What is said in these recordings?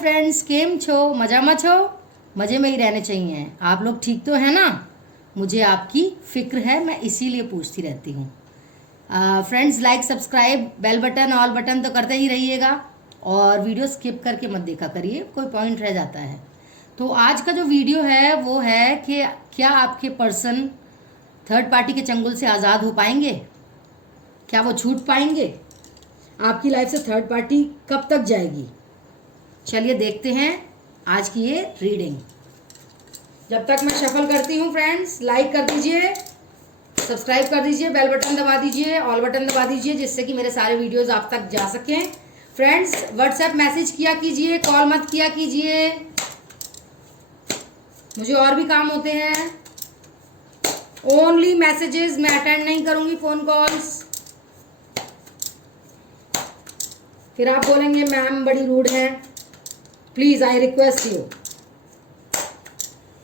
Friends, केम छो? मजामा छो? मज़े में ही रहने चाहिए। आप लोग ठीक तो हैं ना? मुझे आपकी फ़िक्र है, मैं इसीलिए पूछती रहती हूँ। Friends, like, subscribe, bell button, all button तो करते ही रहिएगा और वीडियो स्किप करके मत देखा करिए, कोई पॉइंट रह जाता है। तो आज का जो वीडियो है वो है कि क्या आपके पर्सन थर्ड पार्टी के चंगुल से आज़ाद हो पाएंगे? क्या वो छूट पाएंगे? आपकी लाइफ से थर्ड पार्टी कब तक जाएगी? चलिए देखते हैं आज की ये रीडिंग। जब तक मैं शफल करती हूँ फ्रेंड्स, लाइक कर दीजिए, सब्सक्राइब कर दीजिए, बेल बटन दबा दीजिए, ऑल बटन दबा दीजिए, जिससे कि मेरे सारे वीडियोस आप तक जा सकें। फ्रेंड्स, व्हाट्सएप मैसेज किया कीजिए, कॉल मत किया कीजिए, मुझे और भी काम होते हैं। ओनली मैसेजेस, मैं अटेंड नहीं करूँगी फ़ोन कॉल्स। फिर आप बोलेंगे मैम बड़ी रूड है। Please, I request you.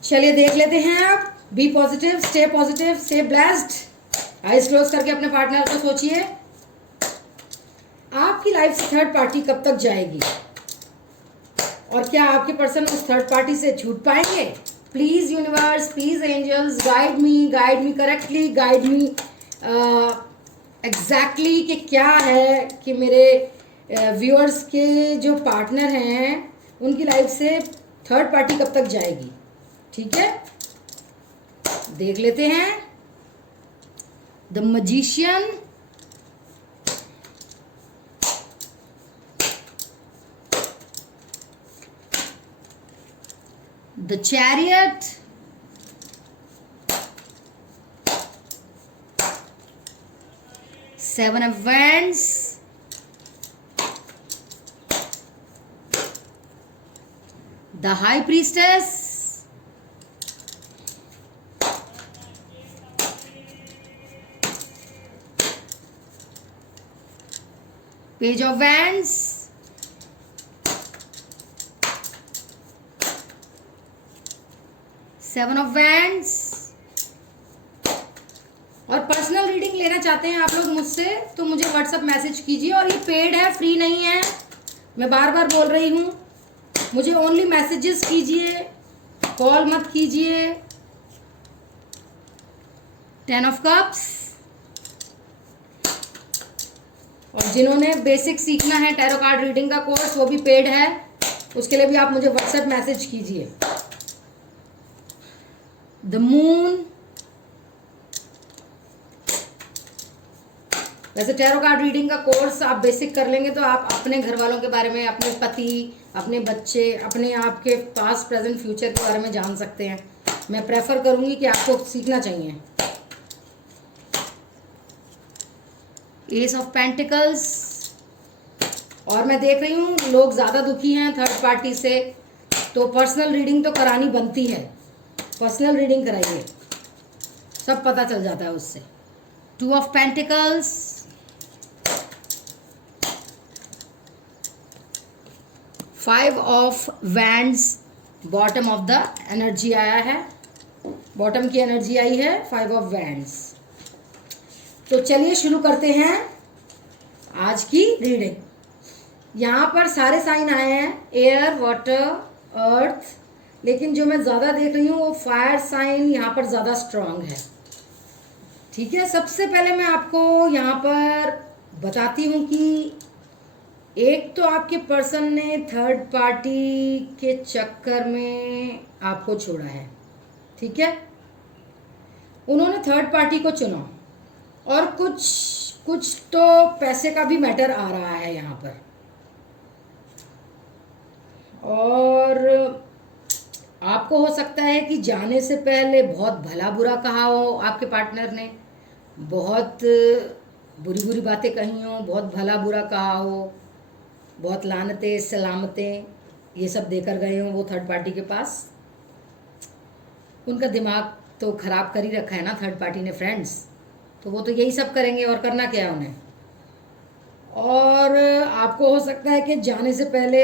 चलिए देख लेते हैं। आप be positive, stay blessed. Eyes close करके अपने पार्टनर को सोचिए, आपकी लाइफ से थर्ड पार्टी कब तक जाएगी और क्या आपके पर्सन उस थर्ड पार्टी से छूट पाएंगे? Please universe, please angels, guide me correctly, guide me exactly कि क्या है कि मेरे व्यूअर्स के जो पार्टनर हैं उनकी लाइफ से थर्ड पार्टी कब तक जाएगी। ठीक है, देख लेते हैं। The magician, the chariot, seven of wands, the high priestess, page of wands, seven of wands. और पर्सनल रीडिंग लेना चाहते हैं आप लोग मुझसे तो मुझे व्हाट्सएप मैसेज कीजिए, और ये पेड है, फ्री नहीं है, मैं बार बार बोल रही हूँ। मुझे ओनली मैसेजेस कीजिए, कॉल मत कीजिए। 10 ऑफ कप्स। और जिन्होंने बेसिक सीखना है टैरो कार्ड रीडिंग का कोर्स, वो भी पेड है, उसके लिए भी आप मुझे व्हाट्सएप मैसेज कीजिए। The moon. वैसे टैरो कार्ड रीडिंग का कोर्स आप बेसिक कर लेंगे तो आप अपने घर वालों के बारे में, अपने पति, अपने बच्चे, अपने आपके पास्ट प्रेजेंट फ्यूचर के बारे में जान सकते हैं। मैं प्रेफर करूंगी कि आपको सीखना चाहिए। S of pentacles. और मैं देख रही हूँ लोग ज़्यादा दुखी हैं थर्ड पार्टी से, तो पर्सनल रीडिंग तो करानी बनती है। पर्सनल रीडिंग कराइए, सब पता चल जाता है उससे। 2 of pentacles, 5 of wands. Bottom of the energy आया है, बॉटम की एनर्जी आई है, 5 ऑफ वैंड्स। तो चलिए शुरू करते हैं आज की रीडिंग। यहाँ पर सारे साइन आए हैं, एयर, वाटर, अर्थ, लेकिन जो मैं ज़्यादा देख रही हूँ वो फायर साइन यहाँ पर ज़्यादा स्ट्रांग है। ठीक है, सबसे पहले मैं आपको यहाँ पर बताती हूँ कि एक तो आपके पर्सन ने थर्ड पार्टी के चक्कर में आपको छोड़ा है। ठीक है, उन्होंने थर्ड पार्टी को चुना और कुछ तो पैसे का भी मैटर आ रहा है यहाँ पर। और आपको हो सकता है कि जाने से पहले बहुत भला बुरा कहा हो, आपके पार्टनर ने बहुत बुरी बुरी बातें कही हो, बहुत भला बुरा कहा हो, बहुत लानतें सलामतें ये सब देकर गए हों वो थर्ड पार्टी के पास। उनका दिमाग तो ख़राब कर ही रखा है ना थर्ड पार्टी ने फ्रेंड्स, तो वो तो यही सब करेंगे और करना क्या है उन्हें। और आपको हो सकता है कि जाने से पहले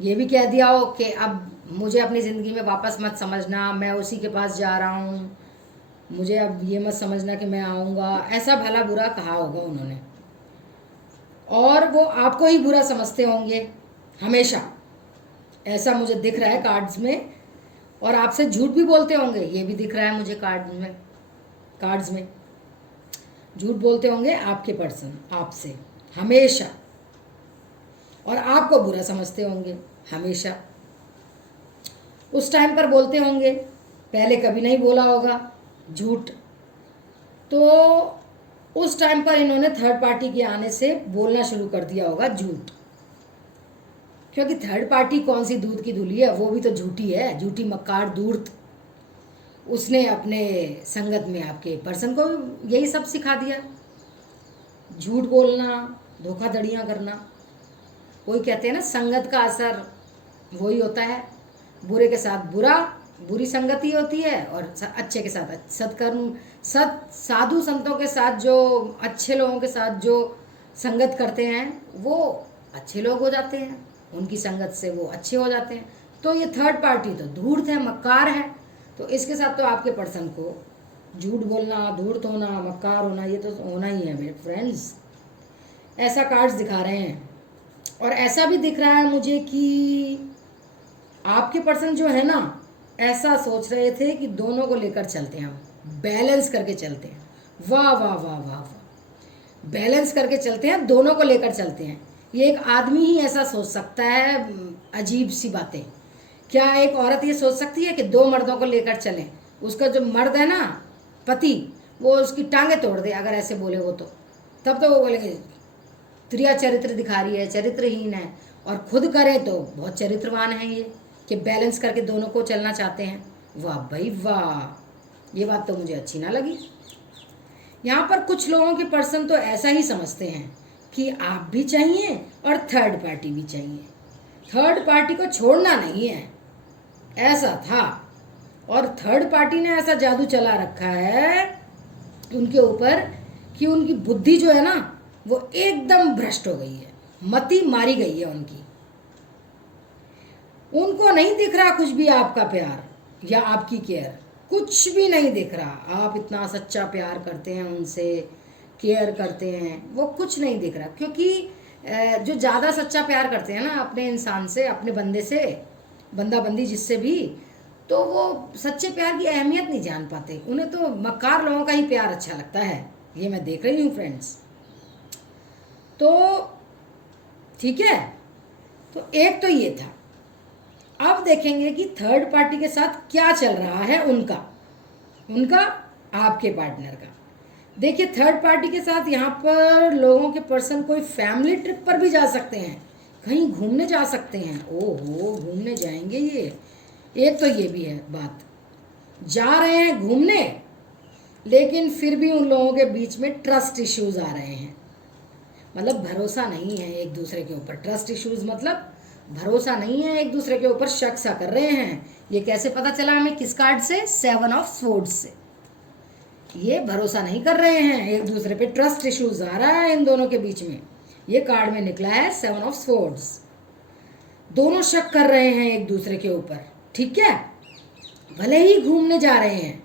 ये भी कह दिया हो कि अब मुझे अपनी ज़िंदगी में वापस मत समझना, मैं उसी के पास जा रहा हूँ, मुझे अब ये मत समझना कि मैं आऊँगा, ऐसा भला बुरा कहा होगा उन्होंने। और वो आपको ही बुरा समझते होंगे हमेशा, ऐसा मुझे दिख रहा है कार्ड्स में। और आपसे झूठ भी बोलते होंगे, ये भी दिख रहा है मुझे कार्ड्स में झूठ बोलते होंगे आपके पर्सन आपसे हमेशा, और आपको बुरा समझते होंगे हमेशा। उस टाइम पर बोलते होंगे, पहले कभी नहीं बोला होगा झूठ, तो उस टाइम पर इन्होंने थर्ड पार्टी के आने से बोलना शुरू कर दिया होगा झूठ। क्योंकि थर्ड पार्टी कौन सी दूध की धुली है, वो भी तो झूठी है, झूठी मक्कार धूर्त। उसने अपने संगत में आपके पर्सन को यही सब सिखा दिया, झूठ बोलना, धोखाधड़ियाँ करना। वही कहते हैं ना, संगत का असर वही होता है, बुरे के साथ बुरा, बुरी संगति होती है, और अच्छे के साथ सत्कर्म साधु संतों के साथ, जो अच्छे लोगों के साथ जो संगत करते हैं वो अच्छे लोग हो जाते हैं, उनकी संगत से वो अच्छे हो जाते हैं। तो ये थर्ड पार्टी तो धूर्त है, मक्कार है, तो इसके साथ तो आपके पर्सन को झूठ बोलना, धूर्त होना, मक्कार होना, ये तो होना ही है मेरे फ्रेंड्स। ऐसा कार्ड्स दिखा रहे हैं। और ऐसा भी दिख रहा है मुझे कि आपके पर्सन जो है ना, ऐसा सोच रहे थे कि दोनों को लेकर चलते हैं, हम बैलेंस करके चलते हैं। वाह वाह वाह वाह वाह, बैलेंस करके चलते हैं, दोनों को लेकर चलते हैं। ये एक आदमी ही ऐसा सोच सकता है, अजीब सी बातें। क्या एक औरत ये सोच सकती है कि दो मर्दों को लेकर चलें? उसका जो मर्द है ना, पति, वो उसकी टांगे तोड़ दे अगर ऐसे बोले वो, तो तब तो वो बोलेंगे त्रिया चरित्र दिखा रही है, चरित्रहीन है। और खुद करें तो बहुत चरित्रवान है ये, कि बैलेंस करके दोनों को चलना चाहते हैं। वाह भाई वाह, ये बात तो मुझे अच्छी ना लगी। यहाँ पर कुछ लोगों के पर्सन तो ऐसा ही समझते हैं कि आप भी चाहिए और थर्ड पार्टी भी चाहिए, थर्ड पार्टी को छोड़ना नहीं है, ऐसा था। और थर्ड पार्टी ने ऐसा जादू चला रखा है उनके ऊपर कि उनकी बुद्धि जो है ना, वो एकदम भ्रष्ट हो गई है, मति मारी गई है उनकी। उनको नहीं दिख रहा कुछ भी आपका प्यार या आपकी केयर, कुछ भी नहीं दिख रहा। आप इतना सच्चा प्यार करते हैं उनसे, केयर करते हैं, वो कुछ नहीं दिख रहा। क्योंकि जो ज़्यादा सच्चा प्यार करते हैं ना अपने इंसान से, अपने बंदे से, बंदा बंदी जिससे भी, तो वो सच्चे प्यार की अहमियत नहीं जान पाते। उन्हें तो मक्कार लोगों का ही प्यार अच्छा लगता है, ये मैं देख रही हूँ फ्रेंड्स। तो ठीक है, तो एक तो ये था। अब देखेंगे कि थर्ड पार्टी के साथ क्या चल रहा है उनका आपके पार्टनर का। देखिए, थर्ड पार्टी के साथ यहाँ पर लोगों के पर्सन कोई फैमिली ट्रिप पर भी जा सकते हैं, कहीं घूमने जा सकते हैं। ओहो, घूमने जाएंगे ये, एक तो ये भी है बात, जा रहे हैं घूमने, लेकिन फिर भी उन लोगों के बीच में ट्रस्ट इश्यूज आ रहे हैं। मतलब भरोसा नहीं है एक दूसरे के ऊपर, ट्रस्ट इश्यूज मतलब भरोसा नहीं है एक दूसरे के ऊपर, शक सा कर रहे हैं। ये कैसे पता चला हमें? किस कार्ड से? 7 ऑफ स्वॉर्ड्स से। ये भरोसा नहीं कर रहे हैं एक दूसरे पे, ट्रस्ट इश्यूज आ रहा है इन दोनों के बीच में। ये कार्ड में निकला है 7 ऑफ स्वॉर्ड्स। दोनों शक कर रहे हैं एक दूसरे के ऊपर, ठीक है, भले ही घूमने जा रहे हैं,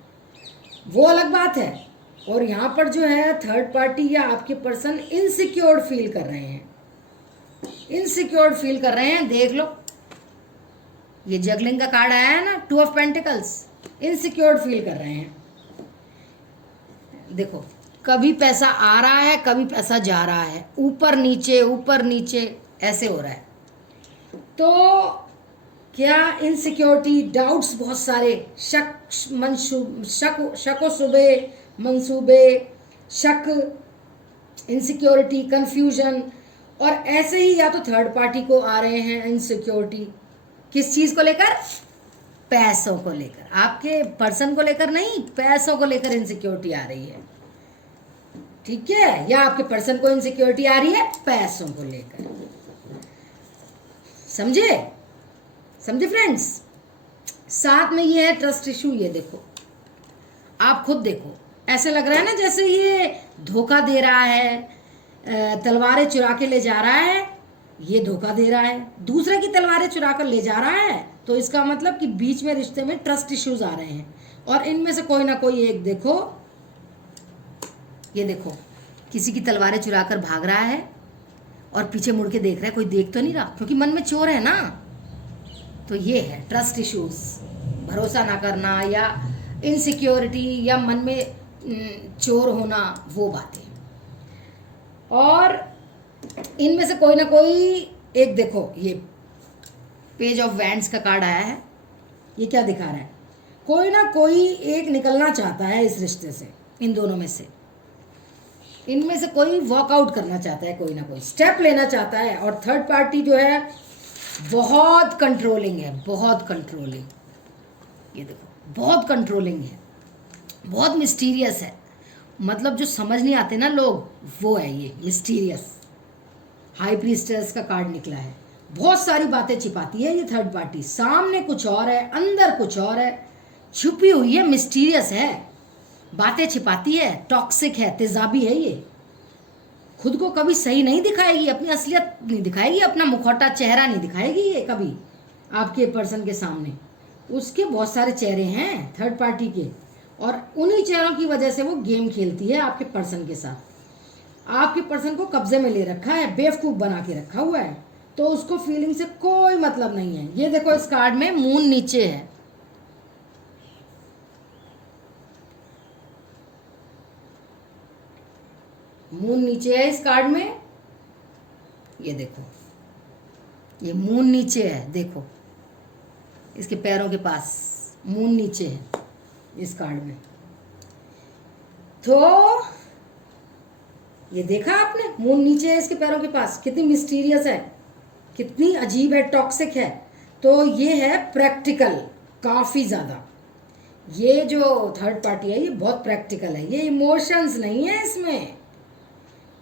वो अलग बात है। और यहाँ पर जो है थर्ड पार्टी या आपके पर्सन इनसिक्योर्ड फील कर रहे हैं, इनसिक्योर्ड फील कर रहे हैं। देख लो, ये जगलिंग का कार्ड आया है ना, 2 ऑफ पेंटिकल्स, इनसिक्योर्ड फील कर रहे हैं। देखो, कभी पैसा आ रहा है, कभी पैसा जा रहा है, ऊपर नीचे ऐसे हो रहा है। तो क्या इनसिक्योरिटी, डाउट्स बहुत सारे, शक शुबे, मंसूबे, शक, इनसिक्योरिटी, कंफ्यूजन। और ऐसे ही या तो थर्ड पार्टी को आ रहे हैं इनसिक्योरिटी, किस चीज़ को लेकर? पैसों को लेकर। आपके पर्सन को लेकर नहीं, पैसों को लेकर इनसिक्योरिटी आ रही है, ठीक है, या आपके पर्सन को इनसिक्योरिटी आ रही है पैसों को लेकर। समझे फ्रेंड्स? साथ में ये है ट्रस्ट इशू। ये देखो, आप खुद देखो, ऐसे लग रहा है ना जैसे ये धोखा दे रहा है, तलवारें चुरा के ले जा रहा है, ये धोखा दे रहा है, दूसरे की तलवारें चुरा कर ले जा रहा है। तो इसका मतलब कि बीच में रिश्ते में ट्रस्ट इश्यूज आ रहे हैं। और इनमें से कोई ना कोई एक, देखो ये देखो, किसी की तलवारें चुरा कर भाग रहा है और पीछे मुड़ के देख रहा है कोई देख तो नहीं रहा, क्योंकि मन में चोर है ना। तो ये है ट्रस्ट इश्यूज, भरोसा ना करना या इनसिक्योरिटी या मन में चोर होना, वो बातें। और इनमें से कोई ना कोई एक, देखो ये पेज ऑफ वैंड्स का कार्ड आया है, ये क्या दिखा रहा है? कोई ना कोई एक निकलना चाहता है इस रिश्ते से, इन दोनों में से, इनमें से कोई वॉकआउट करना चाहता है, कोई ना कोई स्टेप लेना चाहता है। और थर्ड पार्टी जो है बहुत कंट्रोलिंग है, बहुत कंट्रोलिंग, ये देखो बहुत कंट्रोलिंग है, बहुत मिस्टीरियस है। मतलब जो समझ नहीं आते ना लोग, वो है ये मिस्टीरियस। हाई प्रीस्टेस का कार्ड निकला है, बहुत सारी बातें छिपाती है ये थर्ड पार्टी, सामने कुछ और है, अंदर कुछ और है, छुपी हुई है, मिस्टीरियस है, बातें छिपाती है, टॉक्सिक है, तेजाबी है ये। खुद को कभी सही नहीं दिखाएगी, अपनी असलियत नहीं दिखाएगी, अपना मुखौटा चेहरा नहीं दिखाएगी ये कभी आपके पर्सन के सामने। उसके बहुत सारे चेहरे हैं थर्ड पार्टी के, और उन्हीं चेहरों की वजह से वो गेम खेलती है आपके पर्सन के साथ। आपके पर्सन को कब्जे में ले रखा है, बेवकूफ़ बना के रखा हुआ है, तो उसको फीलिंग से कोई मतलब नहीं है। ये देखो इस कार्ड में मून नीचे है, मून नीचे है इस कार्ड में, ये देखो ये मून नीचे है, देखो इसके पैरों के पास मून नीचे है इस कार्ड में। तो ये देखा आपने, मून नीचे है इसके पैरों के पास, कितनी मिस्टीरियस है, कितनी अजीब है, टॉक्सिक है। तो ये है प्रैक्टिकल, काफ़ी ज़्यादा। ये जो थर्ड पार्टी है ये बहुत प्रैक्टिकल है, ये इमोशंस नहीं है इसमें,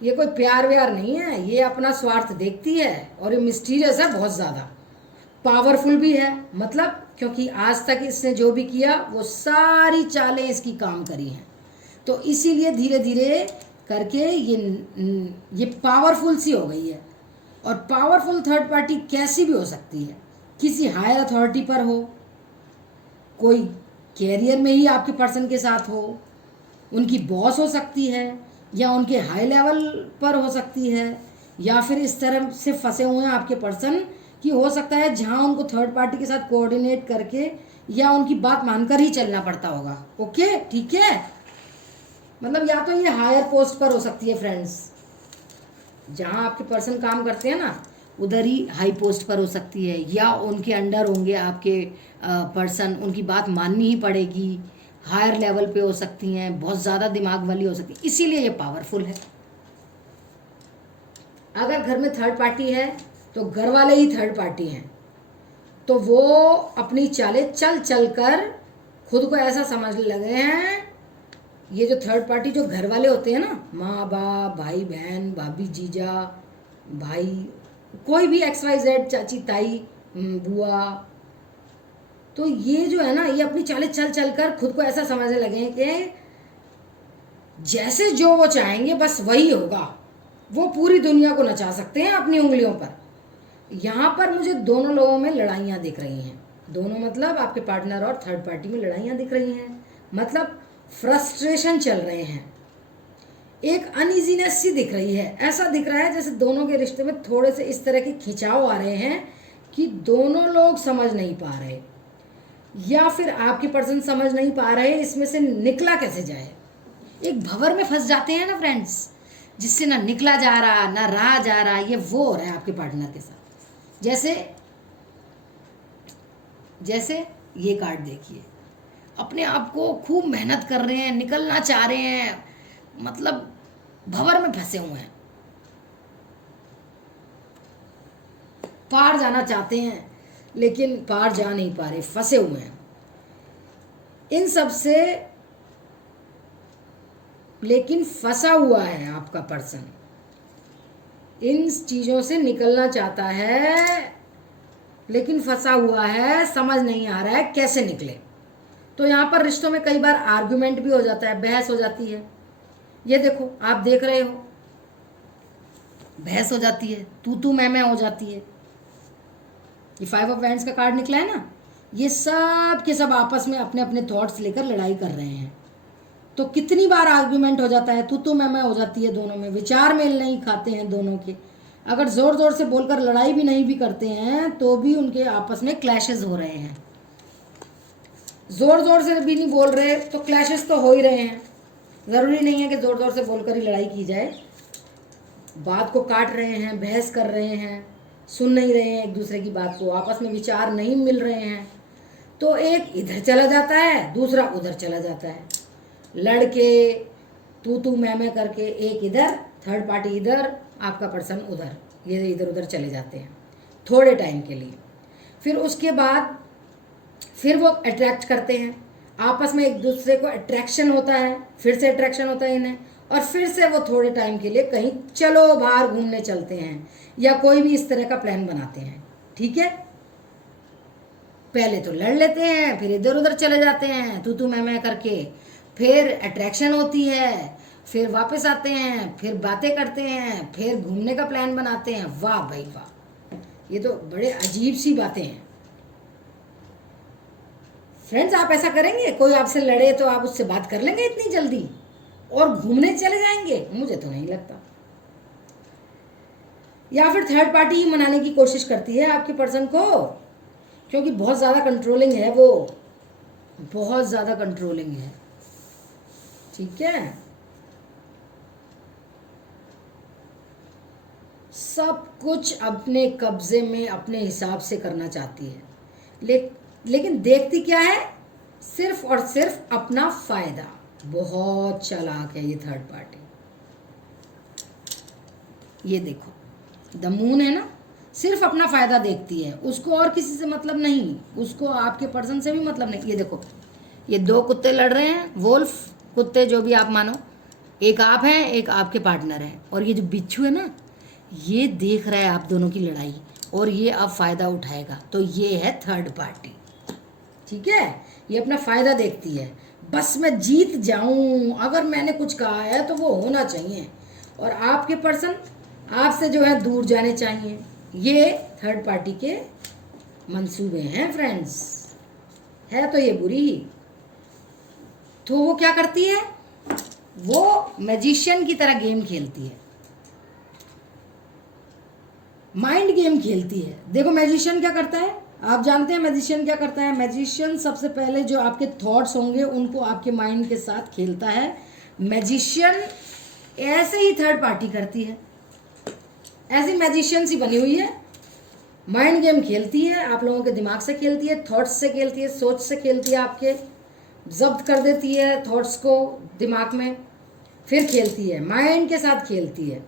ये कोई प्यार व्यार नहीं है, ये अपना स्वार्थ देखती है। और ये मिस्टीरियस है बहुत ज़्यादा, पावरफुल भी है, मतलब क्योंकि आज तक इसने जो भी किया वो सारी चालें इसकी काम करी हैं, तो इसीलिए धीरे धीरे करके ये पावरफुल सी हो गई है। और पावरफुल थर्ड पार्टी कैसी भी हो सकती है, किसी हायर अथॉरिटी पर हो, कोई कैरियर में ही आपके पर्सन के साथ हो, उनकी बॉस हो सकती है, या उनके हाई लेवल पर हो सकती है, या फिर इस तरह से फंसे हुए हैं आपके पर्सन कि हो सकता है जहां उनको थर्ड पार्टी के साथ कोऑर्डिनेट करके या उनकी बात मानकर ही चलना पड़ता होगा। ओके, ठीक है, मतलब या तो ये हायर पोस्ट पर हो सकती है फ्रेंड्स, जहां आपके पर्सन काम करते हैं ना उधर ही हाई पोस्ट पर हो सकती है, या उनके अंडर होंगे आपके पर्सन, उनकी बात माननी ही पड़ेगी, हायर लेवल पे हो सकती हैं, बहुत ज़्यादा दिमाग वाली हो सकती है, इसीलिए ये पावरफुल है। अगर घर में थर्ड पार्टी है तो घर वाले ही थर्ड पार्टी हैं, तो वो अपनी चालें चल चल कर खुद को ऐसा समझने लगे हैं। ये जो थर्ड पार्टी जो घर वाले होते हैं ना, माँ बाप, भाई बहन, भाभी जीजा भाई, कोई भी XYZ, चाची ताई बुआ, तो ये जो है ना, ये अपनी चालें चल चल कर खुद को ऐसा समझने लगे हैं कि जैसे जो वो चाहेंगे बस वही होगा, वो पूरी दुनिया को नचा सकते हैं अपनी उंगलियों पर। यहाँ पर मुझे दोनों लोगों में लड़ाइयाँ दिख रही हैं, दोनों मतलब आपके पार्टनर और थर्ड पार्टी में लड़ाइयाँ दिख रही हैं, मतलब फ्रस्ट्रेशन चल रहे हैं, एक अनइजीनेस सी दिख रही है। ऐसा दिख रहा है जैसे दोनों के रिश्ते में थोड़े से इस तरह के खिंचाव आ रहे हैं कि दोनों लोग समझ नहीं पा रहे, या फिर आपके पर्सन समझ नहीं पा रहे इसमें से निकला कैसे जाए। एक भंवर में फंस जाते हैं ना फ्रेंड्स, जिससे ना निकला जा रहा ना रहा जा रहा, ये वो हो रहा है आपके पार्टनर के साथ। जैसे ये कार्ड देखिए, अपने आप को खूब मेहनत कर रहे हैं, निकलना चाह रहे हैं, मतलब भंवर में फंसे हुए हैं, पार जाना चाहते हैं लेकिन पार जा नहीं पा रहे, फंसे हुए हैं इन सब से। लेकिन फंसा हुआ है आपका पर्सन, इन चीज़ों से निकलना चाहता है लेकिन फंसा हुआ है, समझ नहीं आ रहा है कैसे निकले। तो यहाँ पर रिश्तों में कई बार आर्गुमेंट भी हो जाता है, बहस हो जाती है। ये देखो आप देख रहे हो, बहस हो जाती है, तू मैं हो जाती है। ये 5 ऑफ वैंड्स का कार्ड निकला है ना, ये सब के सब आपस में अपने अपने थॉट्स लेकर लड़ाई कर रहे हैं। तो कितनी बार आर्ग्यूमेंट हो जाता है, तू मैं हो जाती है, दोनों में विचार मेल नहीं खाते हैं दोनों के, अगर ज़ोर ज़ोर से बोलकर लड़ाई भी नहीं भी करते हैं तो भी उनके आपस में क्लैशेस हो रहे हैं। ज़ोर ज़ोर से भी नहीं बोल रहे तो क्लैशेस तो हो ही रहे हैं। ज़रूरी नहीं है कि ज़ोर ज़ोर से बोलकर ही लड़ाई की जाए। बात को काट रहे हैं, बहस कर रहे हैं, सुन नहीं रहे हैं एक दूसरे की बात को, आपस में विचार नहीं मिल रहे हैं, तो एक इधर चला जाता है, दूसरा उधर चला जाता है। लड़के तू मैं करके एक इधर, थर्ड पार्टी इधर, आपका पर्सन उधर, ये इधर उधर चले जाते हैं थोड़े टाइम के लिए। फिर उसके बाद फिर वो अट्रैक्ट करते हैं, आपस में एक दूसरे को अट्रैक्शन होता है, फिर से अट्रैक्शन होता है इन्हें, और फिर से वो थोड़े टाइम के लिए कहीं चलो बाहर घूमने चलते हैं या कोई भी इस तरह का प्लान बनाते हैं। ठीक है, पहले तो लड़ लेते हैं, फिर इधर उधर चले जाते हैं तू मैं करके, फिर अट्रैक्शन होती है, फिर वापस आते हैं, फिर बातें करते हैं, फिर घूमने का प्लान बनाते हैं। वाह भाई वाह, ये तो बड़े अजीब सी बातें हैं। फ्रेंड्स, आप ऐसा करेंगे? कोई आपसे लड़े तो आप उससे बात कर लेंगे इतनी जल्दी और घूमने चले जाएंगे? मुझे तो नहीं लगता। या फिर थर्ड पार्टी ही मनाने की कोशिश करती है आपके पर्सन को, क्योंकि बहुत ज़्यादा कंट्रोलिंग है वो, बहुत ज़्यादा कंट्रोलिंग है। ठीक है, सब कुछ अपने कब्जे में अपने हिसाब से करना चाहती है, लेकिन देखती क्या है? सिर्फ और सिर्फ अपना फायदा। बहुत चालाक है ये थर्ड पार्टी। ये देखो, द मून है ना, सिर्फ अपना फायदा देखती है, उसको और किसी से मतलब नहीं, उसको आपके पर्सन से भी मतलब नहीं। ये देखो, ये दो कुत्ते लड़ रहे हैं, वोल्फ कुत्ते जो भी आप मानो, एक आप हैं, एक आपके पार्टनर है, और ये जो बिच्छू है ना, ये देख रहा है आप दोनों की लड़ाई और ये अब फायदा उठाएगा। तो ये है थर्ड पार्टी। ठीक है, ये अपना फायदा देखती है, बस मैं जीत जाऊं, अगर मैंने कुछ कहा है तो वो होना चाहिए, और आपके पर्सन आपसे जो है दूर जाने चाहिए। ये थर्ड पार्टी के मंसूबे हैं फ्रेंड्स, है तो ये बुरी ही। तो वो क्या करती है? वो मैजिशियन की तरह गेम खेलती है, माइंड गेम खेलती है। देखो मैजिशियन क्या करता है, आप जानते हैं मैजिशियन क्या करता है? मैजिशियन सबसे पहले जो आपके थॉट्स होंगे उनको आपके माइंड के साथ खेलता है। मैजिशियन ऐसे ही थर्ड पार्टी करती है, ऐसी मैजिशियन सी बनी हुई है, माइंड गेम खेलती है, आप लोगों के दिमाग से खेलती है, थॉट्स से खेलती है, सोच से खेलती है, आपके जब्त कर देती है थॉट्स को दिमाग में, फिर खेलती है, माइंड के साथ खेलती है,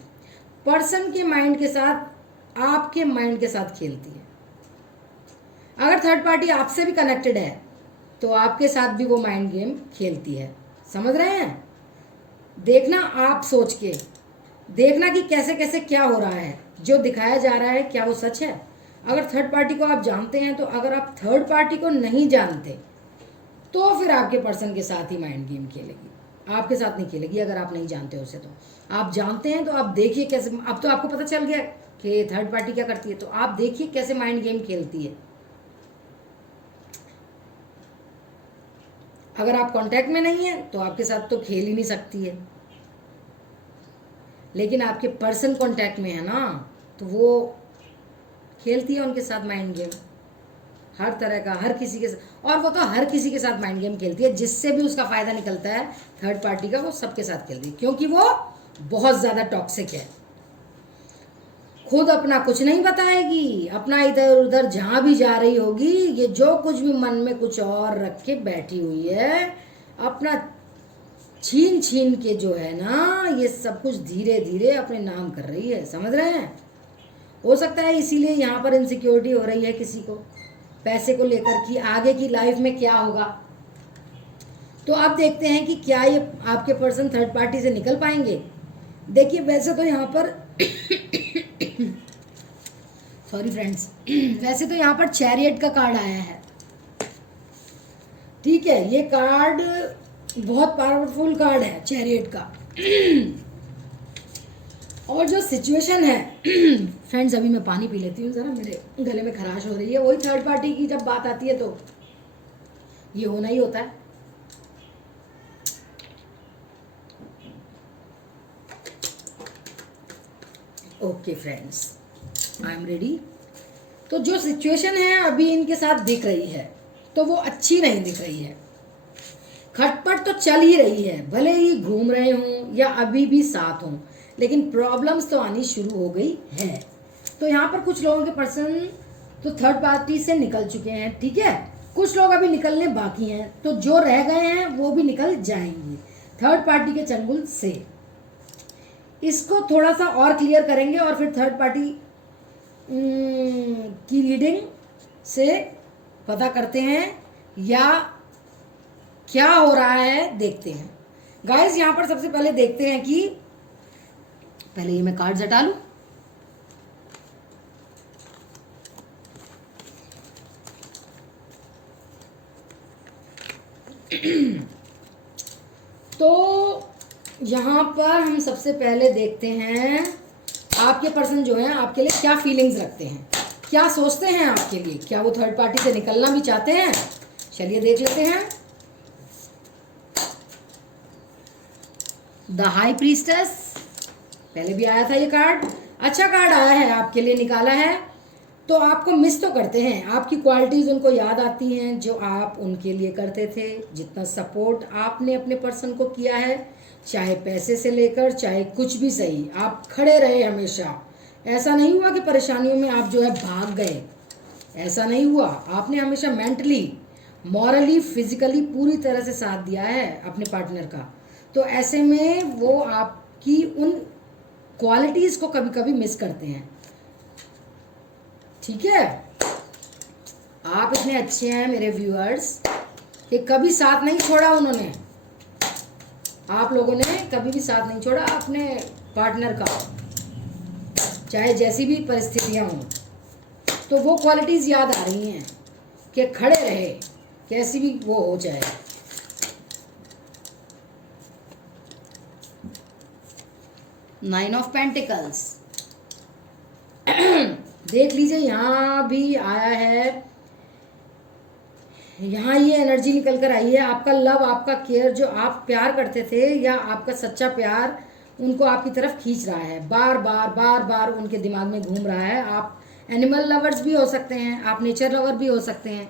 पर्सन के माइंड के साथ, आपके माइंड के साथ खेलती है। अगर थर्ड पार्टी आपसे भी कनेक्टेड है तो आपके साथ भी वो माइंड गेम खेलती है। समझ रहे हैं? देखना, आप सोच के देखना कि कैसे कैसे क्या हो रहा है, जो दिखाया जा रहा है क्या वो सच है। अगर थर्ड पार्टी को आप जानते हैं तो, अगर आप थर्ड पार्टी को नहीं जानते तो फिर आपके पर्सन के साथ ही माइंड गेम खेलेगी, आपके साथ नहीं खेलेगी। अगर आप नहीं जानते उसे, तो आप जानते हैं तो आप देखिए कैसे, अब तो आपको पता चल गया कि थर्ड पार्टी क्या करती है, तो आप देखिए कैसे माइंड गेम खेलती है। अगर आप कांटेक्ट में नहीं है तो आपके साथ तो खेल ही नहीं सकती है, लेकिन आपके पर्सन कांटेक्ट में है ना, तो वो खेलती है उनके साथ माइंड गेम, हर तरह का, हर किसी के साथ। और वो तो हर किसी के साथ माइंड गेम खेलती है, जिससे भी उसका फायदा निकलता है थर्ड पार्टी का, वो सबके साथ खेलती है, क्योंकि वो बहुत ज़्यादा टॉक्सिक है। खुद अपना कुछ नहीं बताएगी, अपना इधर उधर जहाँ भी जा रही होगी, ये जो कुछ भी मन में कुछ और रख के बैठी हुई है, अपना छीन छीन के जो है ना, ये सब कुछ धीरे धीरे अपने नाम कर रही है। समझ रहे हैं? हो सकता है इसीलिए यहाँ पर इनसिक्योरिटी हो रही है किसी को, पैसे को लेकर कि आगे की लाइफ में क्या होगा। तो आप देखते हैं कि क्या ये आपके पर्सन थर्ड पार्टी से निकल पाएंगे। देखिए, वैसे तो यहाँ पर सॉरी फ्रेंड्स, वैसे तो यहाँ पर चैरियट का कार्ड आया है। ठीक है, ये कार्ड बहुत पावरफुल कार्ड है चैरियट का। और जो सिचुएशन है फ्रेंड्स, अभी मैं पानी पी लेती हूँ ज़रा, मेरे गले में खराश हो रही है। वही थर्ड पार्टी की जब बात आती है तो ये होना ही होता है। Okay friends, I am ready. तो जो सिचुएशन है अभी इनके साथ दिख रही है तो वो अच्छी नहीं दिख रही है। खटपट तो चल ही रही है, भले ही घूम रहे हों या अभी भी साथ हों, लेकिन प्रॉब्लम्स तो आनी शुरू हो गई है। तो यहाँ पर कुछ लोगों के पर्सन तो थर्ड पार्टी से निकल चुके हैं, ठीक है। कुछ लोग अभी निकलने बाकी हैं, तो जो रह गए हैं वो भी निकल जाएंगे थर्ड पार्टी के चंगुल से। इसको थोड़ा सा और क्लियर करेंगे और फिर थर्ड पार्टी की रीडिंग से पता करते हैं या क्या हो रहा है देखते हैं। गाइस यहाँ पर सबसे पहले देखते हैं कि पहले ये मैं कार्ड हटा लूं। तो यहाँ पर हम सबसे पहले देखते हैं आपके पर्सन जो है आपके लिए क्या फीलिंग्स रखते हैं, क्या सोचते हैं आपके लिए। क्या वो थर्ड पार्टी से निकलना भी चाहते हैं? चलिए देख लेते हैं। द हाई प्रीस्टेस, पहले भी आया था ये कार्ड, अच्छा कार्ड आया है, आपके लिए निकाला है। तो आपको मिस तो करते हैं, आपकी क्वालिटीज उनको याद आती हैं जो आप उनके लिए करते थे, जितना सपोर्ट आपने अपने पर्सन को किया है, चाहे पैसे से लेकर चाहे कुछ भी सही, आप खड़े रहे हमेशा। ऐसा नहीं हुआ कि परेशानियों में आप जो है भाग गए, ऐसा नहीं हुआ। आपने हमेशा मेंटली, मॉरली, फिजिकली पूरी तरह से साथ दिया है अपने पार्टनर का। तो ऐसे में वो आपकी उन क्वालिटीज को कभी कभी मिस करते हैं, ठीक है। आप इतने अच्छे हैं मेरे व्यूअर्स कि कभी साथ नहीं छोड़ा उन्होंने, आप लोगों ने कभी भी साथ नहीं छोड़ा अपने पार्टनर का, चाहे जैसी भी परिस्थितियां हों। तो वो क्वालिटीज याद आ रही हैं कि खड़े रहे, कैसी भी वो हो जाए। नाइन ऑफ पेंटिकल्स देख लीजिए, यहाँ भी आया है, यहाँ ये एनर्जी निकल कर आई है। आपका लव, आपका केयर, जो आप प्यार करते थे या आपका सच्चा प्यार उनको आपकी तरफ खींच रहा है, बार बार बार बार उनके दिमाग में घूम रहा है। आप एनिमल लवर्स भी हो सकते हैं, आप नेचर लवर भी हो सकते हैं।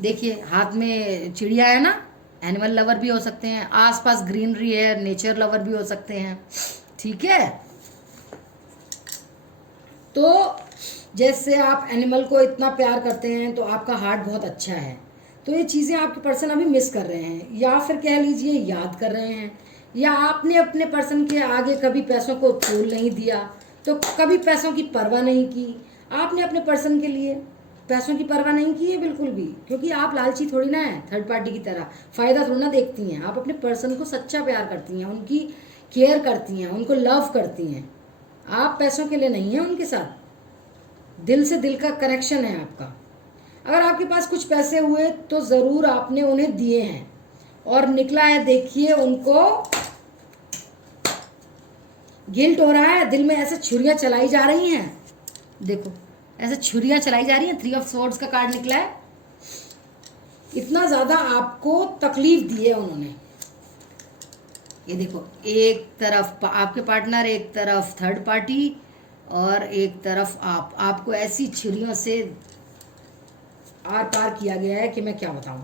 देखिए हाथ में चिड़िया है ना, एनिमल लवर भी हो सकते हैं। आसपास ग्रीनरी है, नेचर लवर भी हो सकते हैं, ठीक है। तो जैसे आप एनिमल को इतना प्यार करते हैं तो आपका हार्ट बहुत अच्छा है। तो ये चीज़ें आपके पर्सन अभी मिस कर रहे हैं, या फिर कह लीजिए याद कर रहे हैं, या आपने अपने पर्सन के आगे कभी पैसों को तोल नहीं दिया, तो कभी पैसों की परवाह नहीं की। आपने अपने पर्सन के लिए पैसों की परवाह नहीं की है बिल्कुल भी, क्योंकि आप लालची थोड़ी ना है, थर्ड पार्टी की तरह फ़ायदा थोड़ी ना देखती हैं। आप अपने पर्सन को सच्चा प्यार करती हैं, उनकी केयर करती हैं, उनको लव करती हैं। आप पैसों के लिए नहीं हैं उनके साथ, दिल से दिल का कनेक्शन है आपका। अगर आपके पास कुछ पैसे हुए तो ज़रूर आपने उन्हें दिए हैं, और निकला है देखिए उनको गिल्ट हो रहा है, दिल में ऐसे छुरियां चलाई जा रही हैं। देखो ऐसे छुरियां चलाई जा रही हैं। 3 ऑफ स्वॉर्ड्स का कार्ड निकला है। इतना ज़्यादा आपको तकलीफ दी है उन्होंने। ये देखो, एक तरफ आपके पार्टनर, एक तरफ थर्ड पार्टी, और एक तरफ आपको ऐसी छुरियों से आर पार किया गया है कि मैं क्या बताऊं।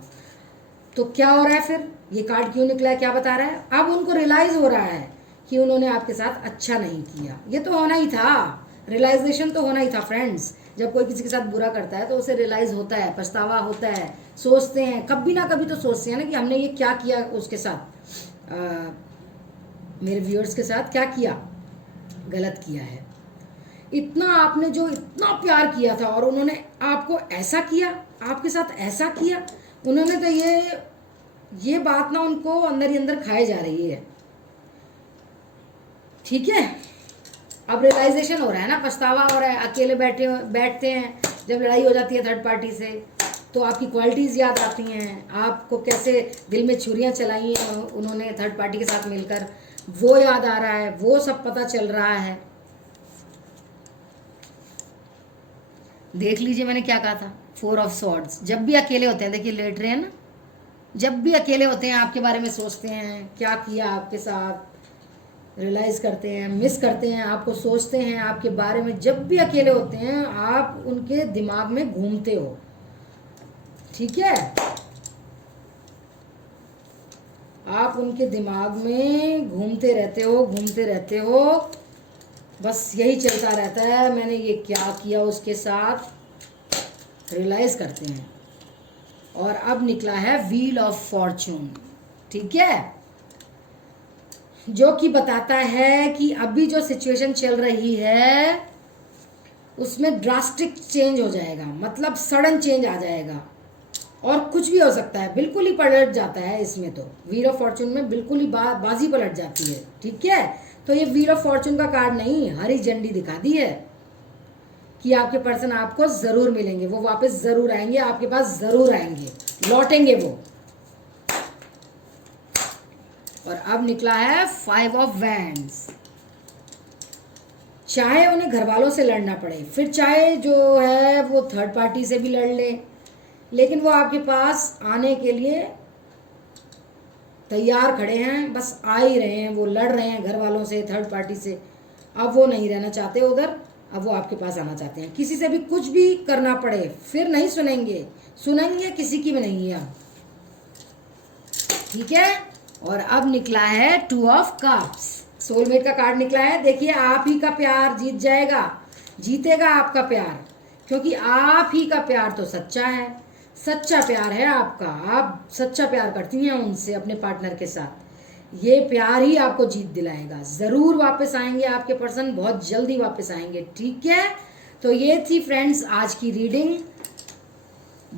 तो क्या हो रहा है फिर, ये कार्ड क्यों निकला है, क्या बता रहा है? अब उनको रियलाइज हो रहा है कि उन्होंने आपके साथ अच्छा नहीं किया। ये तो होना ही था, रियलाइजेशन तो होना ही था फ्रेंड्स। जब कोई किसी के साथ बुरा करता है तो उसे रियलाइज होता है, पछतावा होता है, सोचते हैं, कभी ना कभी तो सोचते हैं ना कि हमने ये क्या किया उसके साथ, मेरे व्यूअर्स के साथ क्या किया, गलत किया है। इतना आपने जो इतना प्यार किया था और उन्होंने आपको ऐसा किया, आपके साथ ऐसा किया, उन्होंने तो ये बात ना उनको अंदर ही अंदर खाए जा रही है, ठीक है। अब रियलाइजेशन हो रहा है ना, पछतावा हो रहा है। अकेले बैठते हैं जब लड़ाई हो जाती है थर्ड पार्टी से, तो आपकी क्वालिटीज़ याद आती हैं, आपको कैसे दिल में छुरियां चलाई हैं उन्होंने थर्ड पार्टी के साथ मिलकर, वो याद आ रहा है, वो सब पता चल रहा है। देख लीजिए मैंने क्या कहा था, 4 ऑफ स्वॉर्ड्स। जब भी अकेले होते हैं, देखिए लेट रहे हैं ना, जब भी अकेले होते हैं आपके बारे में सोचते हैं, क्या किया आपके साथ, रियलाइज करते हैं, मिस करते हैं, आपको सोचते हैं, आपके बारे में जब भी अकेले होते हैं आप उनके दिमाग में घूमते हो, ठीक है। आप उनके दिमाग में घूमते रहते हो, बस यही चलता रहता है, मैंने ये क्या किया उसके साथ, रियलाइज करते हैं। और अब निकला है व्हील ऑफ फॉर्चून, ठीक है, जो कि बताता है कि अभी जो सिचुएशन चल रही है उसमें ड्रास्टिक चेंज हो जाएगा, मतलब सडन चेंज आ जाएगा और कुछ भी हो सकता है, बिल्कुल ही पलट जाता है इसमें। तो व्हील ऑफ फॉर्चून में बिल्कुल ही बाजी पलट जाती है, ठीक है। तो ये व्हील ऑफ फॉर्चून का कार्ड नहीं, हरी झंडी दिखा दी है कि आपके पर्सन आपको जरूर मिलेंगे, वो वापस जरूर आएंगे, आपके पास जरूर आएंगे, लौटेंगे वो। और अब निकला है 5 ऑफ वैंड्स। चाहे उन्हें घर वालों से लड़ना पड़े, फिर चाहे जो है वो थर्ड पार्टी से भी लड़ ले, लेकिन वो आपके पास आने के लिए तैयार खड़े हैं, बस आ ही रहे हैं, वो लड़ रहे हैं घर वालों से, थर्ड पार्टी से। अब वो नहीं रहना चाहते उधर, अब वो आपके पास आना चाहते हैं। किसी से भी कुछ भी करना पड़े फिर नहीं सुनेंगे किसी की भी नहीं है, ठीक है। और अब निकला है 2 ऑफ कप्स, सोलमेट का कार्ड निकला है। देखिए आप ही का प्यार जीत जाएगा, जीतेगा आपका प्यार, क्योंकि आप ही का प्यार तो सच्चा है, सच्चा प्यार है आपका, आप सच्चा प्यार करती हैं उनसे, अपने पार्टनर के साथ। ये प्यार ही आपको जीत दिलाएगा, जरूर वापस आएंगे आपके पर्सन, बहुत जल्दी वापस आएंगे, ठीक है। तो ये थी फ्रेंड्स आज की रीडिंग।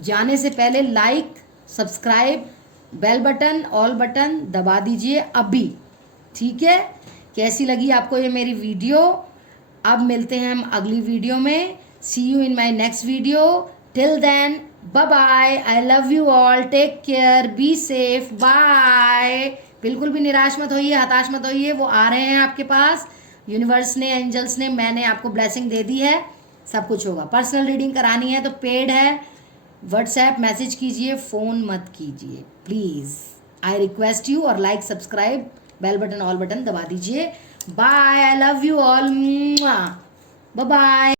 जाने से पहले like, subscribe, bell button, all button दबा दीजिए अभी, ठीक है। कैसी लगी आपको ये मेरी वीडियो? अब मिलते हैं हम अगली वीडियो में। See you in my next video. Till then bye bye, I love you all, take care, be safe, bye. बिल्कुल भी निराश मत होइए, हताश मत होइए, वो आ रहे हैं आपके पास, यूनिवर्स ने, एंजल्स ने, मैंने आपको ब्लेसिंग दे दी है, सब कुछ होगा। पर्सनल रीडिंग करानी है तो पेड है, व्हाट्सएप मैसेज कीजिए, फ़ोन मत कीजिए प्लीज़, आई रिक्वेस्ट यू। और like, subscribe, bell button, all button दबा दीजिए। Bye, I love you all, bye bye.